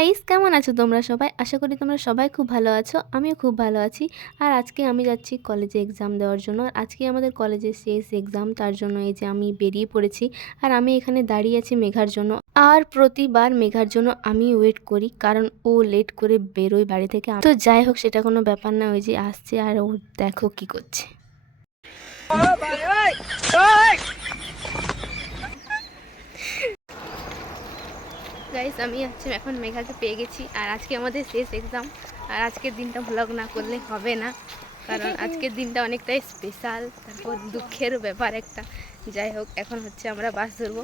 Guys কেমন আছো তোমরা সবাই? আশা করি তোমরা সবাই খুব ভালো আছো, আমিও খুব ভালো আছি। আর আজকে আমি যাচ্ছি কলেজে এক্সাম দেওয়ার জন্য। আজকে আমাদের কলেজের শেষ এক্সাম তার জন্য এই যে আমি বেরিয়ে পড়েছি। আর আমি এখানে দাঁড়িয়ে আছি মেঘার জন্য। আর প্রতিবার মেঘার জন্য আমি ওয়েট করি, কারণ ও লেট করে বেরোয় বাড়ি থেকে। তো যাই হোক, সেটা কোনো ব্যাপার না, ওই যে আসছে আর ও দেখো কি করছে। গাইস আমি হচ্ছে এখন মেঘাকে পেয়ে গেছি আর আজকে আমাদের শেষ এক্সাম আর আজকের দিনটা ভ্লগ না করলে হবে না কারণ আজকের দিনটা অনেকটাই স্পেশাল তারপর দুঃখের ব্যাপার একটা। যাই হোক এখন হচ্ছে আমরা বাস ধরবো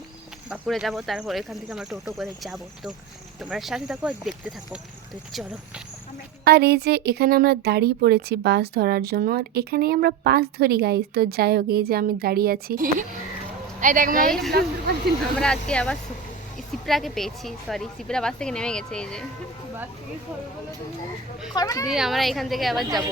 বাঁকুড়া যাব তারপর এখান থেকে আমরা টোটো করে যাব। তো তোমরা সাথে থাকো আর দেখতে থাকো। তো চলো। আর এই যে এখানে আমরা দাঁড়িয়ে পড়েছি বাস ধরার জন্য আর এখানেই আমরা পাস ধরি গাইস তো যাই হোক এই যে আমি দাঁড়িয়ে আছি। আমরা আজকে আবার সিপ্রাকে পেয়েছি সরি সিপ্রা বাস থেকে নেমে গেছে এই যে। আমরা এখান থেকে আবার যাব।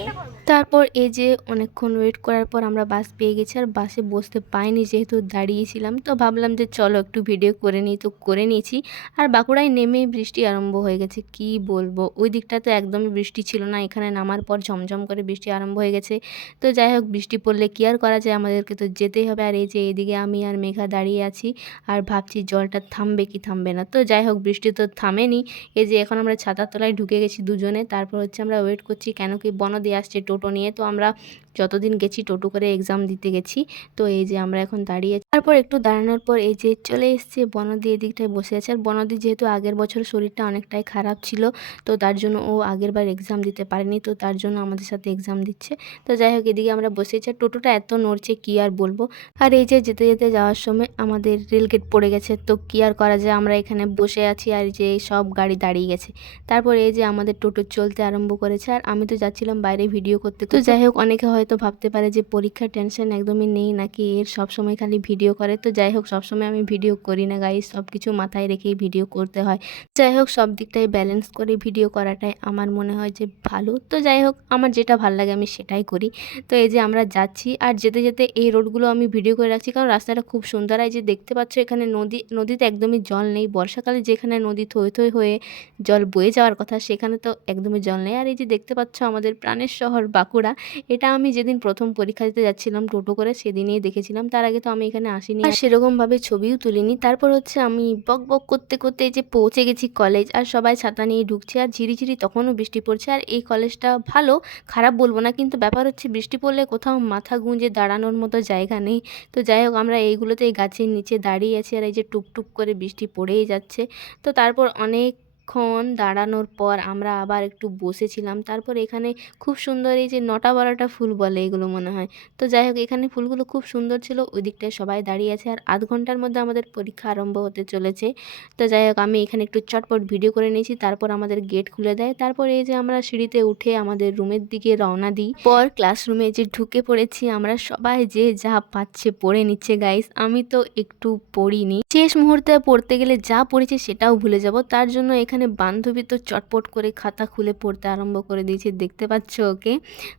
তারপর এই যে অনেকক্ষণ ওয়েট করার পর আমরা বাস পেয়ে গেছি আর বাসে বসতে পাইনি যেহেতু দাঁড়িয়েছিলাম। তো ভাবলাম যে চলো একটু ভিডিও করে নিই। তো করে নিয়েছি। আর বাঁকুড়ায় নেমে বৃষ্টি আরম্ভ হয়ে গেছে। কি বলব? ওই দিকটা তো একদমই বৃষ্টি ছিল না। এখানে নামার পর ঝমঝম করে বৃষ্টি আরম্ভ হয়ে গেছে। তো যাই হোক, বৃষ্টি পড়লে কি আর করা যায়? আমাদেরকে তো যেতেই হবে। আর এই যে এদিকে আমি আর মেঘা দাঁড়িয়ে আছি। আর ভাবছি জলটা থামবে কি থামবে না। তো যাই হোক, বৃষ্টি তো থামেনি। এই যে এখন আমরা ছাতার তলায় ঢুকে গেছি দুজনে। তারপর হচ্ছে আমরা ওয়েট করছি কেন কি বনদি আসছে। টোটো নিয়ে। তো আমরা যতদিন গেছি টোটো করে এক্সাম দিতে গেছি। তো এই যে আমরা এখন দাঁড়িয়ে তারপর একটু দাঁড়ানোর পর এই যে চলে এসছে, বনদি এদিকটায় বসে আছে। আর বনদি যেহেতু আগের বছর শরীরটা অনেকটাই খারাপ ছিল, তো তার জন্য ও আগের বার এক্সাম দিতে পারেনি, তো তার জন্য আমাদের সাথে এক্সাম দিচ্ছে। তো যাই হোক, এদিকে আমরা বসেছি আর টোটোটা এত নড়ছে, কি আর বলব? আর এই যে যেতে যেতে যাওয়ার সময় আমাদের রেলগেট পড়ে গেছে, তো কি আর করা যায়? আমরা এখানে বসে আছি আর যে সব গাড়ি দাঁড়িয়ে গেছে। তারপর এই যে আমাদের টোটো চলতে আরম্ভ করেছে। আর আমি তো যাচ্ছিলাম বাইরে ভিডিও করতে। তো যাই হোক, অনেকে হয়তো ভাবতে পারে যে পরীক্ষার টেনশন একদমই নেই, নাকি এর সব সময় খালি ভিডিও করে। তো যাই হোক, সবসময় আমি ভিডিও করি না গাইস সব কিছু মাথায় রেখেই ভিডিও করতে হয়। যাই হোক, সব দিকটাই ব্যালেন্স করে ভিডিও করাটাই আমার মনে হয় যে ভালো। তো যাই হোক, আমার যেটা ভালো লাগে আমি সেটাই করি। তো এই যে আমরা যাচ্ছি, আর যেতে যেতে এই রোডগুলো আমি ভিডিও করে রাখছি, কারণ রাস্তাটা খুব সুন্দর। আর যে দেখতে পাচ্ছ এখানে নদী, নদীতে একদমই জল নেই। বর্ষাকালে যেখানে নদী থই থই হয়ে জল বয়ে যাওয়ার কথা, সেখানে তো একদমই জল নেই। আর এই যে দেখতে পাচ্ছ আমাদের প্রাণের শহর বাঁকুড়া, এটা আমি যেদিন প্রথম পরীক্ষা দিতে যাচ্ছিলাম টোটো করে, সেদিনই দেখেছিলাম। তার আগে তো আমি এখানে আসিনি আর সেরকমভাবে ছবিও তুলিনি। তারপর হচ্ছে আমি বক বক করতে করতে এই যে পৌঁছে গেছি কলেজ আর সবাই ছাতা নিয়ে ঢুকছে আর ঝিরিঝিরি তখনও বৃষ্টি পড়ছে আর এই কলেজটা ভালো খারাপ বলব না কিন্তু ব্যাপার হচ্ছে বৃষ্টি পড়লে কোথাও মাথা গুঁজে দাঁড়ানোর মতো জায়গা নেই। তো যাই হোক আমরা এইগুলোতে এই গাছের নিচে দাঁড়িয়ে আছি আর এই যে টুপটুপ করে বৃষ্টি পড়েই যাচ্ছে। তো তারপর অনেকক্ষণ দাঁড়ানোর পর আমরা আবার একটু বসেছিলাম। তারপর এখানে খুব সুন্দর এই যে নটা বারোটা ফুল বলে এগুলো মনে হয়। তো যাই হোক, এখানে ফুলগুলো খুব সুন্দর ছিল। ওই দিকটায় সবাই দাঁড়িয়ে আছে আর আধ ঘণ্টার মধ্যে আমাদের পরীক্ষা আরম্ভ হতে চলেছে। তো যাই হোক, আমি এখানে একটু চটপট ভিডিও করে নিয়েছি। তারপর আমাদের গেট খুলে দেয়। তারপর এই যে আমরা সিঁড়িতে উঠে আমাদের রুমের দিকে রওনা দিই। পর ক্লাসরুমে যে ঢুকে পড়েছি, আমরা সবাই যে যা পাচ্ছে পড়ে নিচ্ছে গাইস আমি তো একটু পড়িনি। শেষ মুহূর্তে পড়তে গেলে যা পড়েছি সেটাও ভুলে যাব। তার জন্য এখানে বান্ধবী তো চটপট করে খাতা খুলে পড়তে আরম্ভ করে দিয়েছে, দেখতে পাচ্ছ ওকে?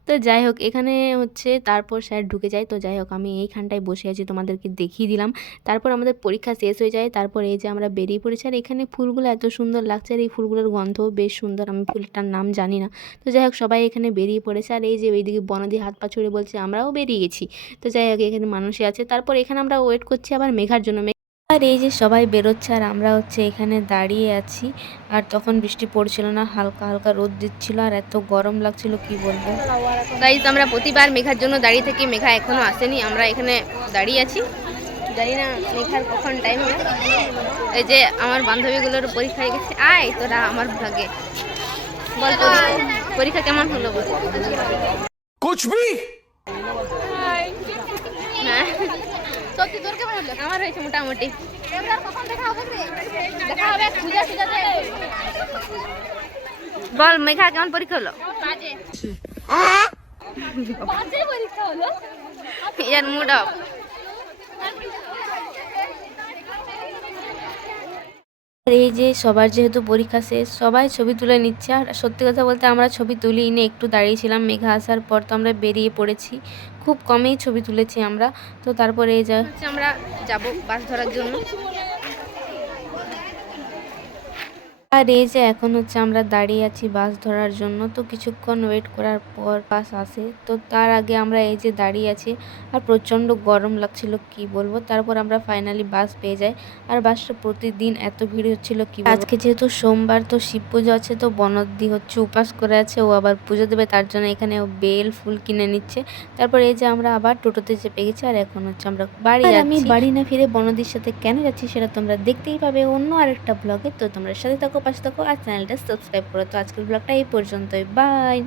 তো যাই হোক, এখানে হচ্ছে তারপর স্যার ঢুকে যায়। তো যাই হোক, আমি এইখানটায় বসে আছি, তোমাদেরকে দেখিয়ে দিলাম। তারপর আমাদের পরীক্ষা শেষ হয়ে যায়। তারপর এই যে আমরা বেরিয়ে পড়েছি, আর এখানে ফুলগুলো এত সুন্দর লাগছে, আর এই ফুলগুলোর গন্ধও বেশ সুন্দর। আমি ফুলটার নাম জানি না। তো যাই হোক, সবাই এখানে বেরিয়ে পড়েছে, আর এই যে ওইদিকে বনদি হাত পা ছড়ে বলছে, আমরাও বেরিয়ে গেছি। তো যাই হোক, এখানে মানুষই আছে। তারপর এখানে আমরা ওয়েট করছি আবার মেঘার জন্য। আর এই যে সবাই বেরোচ্ছে আর আমরা হচ্ছে এখানে দাঁড়িয়ে আছি। আর তখন বৃষ্টি পড়ছিল না হালকা হালকা রোদ দিচ্ছিল আর এত গরম লাগছিল কি বলব? গাইজ আমরা প্রতিবার মেঘার জন্য দাঁড়িয়ে থাকি মেঘা এখনও আসেনি আমরা এখানে দাঁড়িয়ে আছি। জানি না মেঘার কখন টাইম হবে। এই যে আমার বান্ধবীগুলোর পরীক্ষা হয়ে গেছে। আয় তোরা আমার ভাগে। বল পরীক্ষা কেমন হলো বল? সত্যি তোর কেমন হলো আমার হয়েছে মোটামুটি। বল মেঘা কেমন পরীক্ষা হলো? ইয়ার মুড অফ আর এই যে সবার যেহেতু পরীক্ষা শেষ, সবাই ছবি তুলে নিচ্ছে। আর সত্যি কথা বলতে আমরা ছবি তুলি নিয়ে একটু দাঁড়িয়েছিলাম মেঘা আসার পর তো আমরা বেরিয়ে পড়েছি। খুব কমেই ছবি তুলেছি আমরা। তো তারপরে এই যা আমরা যাব বাস ধরার জন্য। আর এই যে এখন হচ্ছে আমরা দাঁড়িয়ে আছি বাস ধরার জন্য তো কিছুক্ষণ ওয়েট করার পর বাস আসে। তো তার আগে আমরা এই যে দাঁড়িয়ে আছি আর প্রচণ্ড গরম লাগছিল কি বলব? তারপর আমরা ফাইনালি বাস পেয়ে যাই। আর বাসটা প্রতিদিন এত ভিড় হচ্ছিল কি। আজকে যেহেতু সোমবার তো শিব পুজো আছে তো বনদি হচ্ছে উপাস করে আছে ও আবার পুজো দেবে তার জন্য এখানে ও বেল ফুল কিনে নিচ্ছে। তারপর এই যে আমরা আবার টোটোতে চেপে গেছি আর এখন হচ্ছে আমরা বাড়ি আমি আমি বাড়ি না ফিরে বনদির সাথে কেন যাচ্ছি সেটা তোমরা দেখতেই পাবে অন্য আরেকটা ব্লগে তো তোমরা সাথে থাকো পাশে থাকো আর চ্যানেলটা সাবস্ক্রাইব করো। তো আজকের ব্লগটা এই পর্যন্তই। বাই!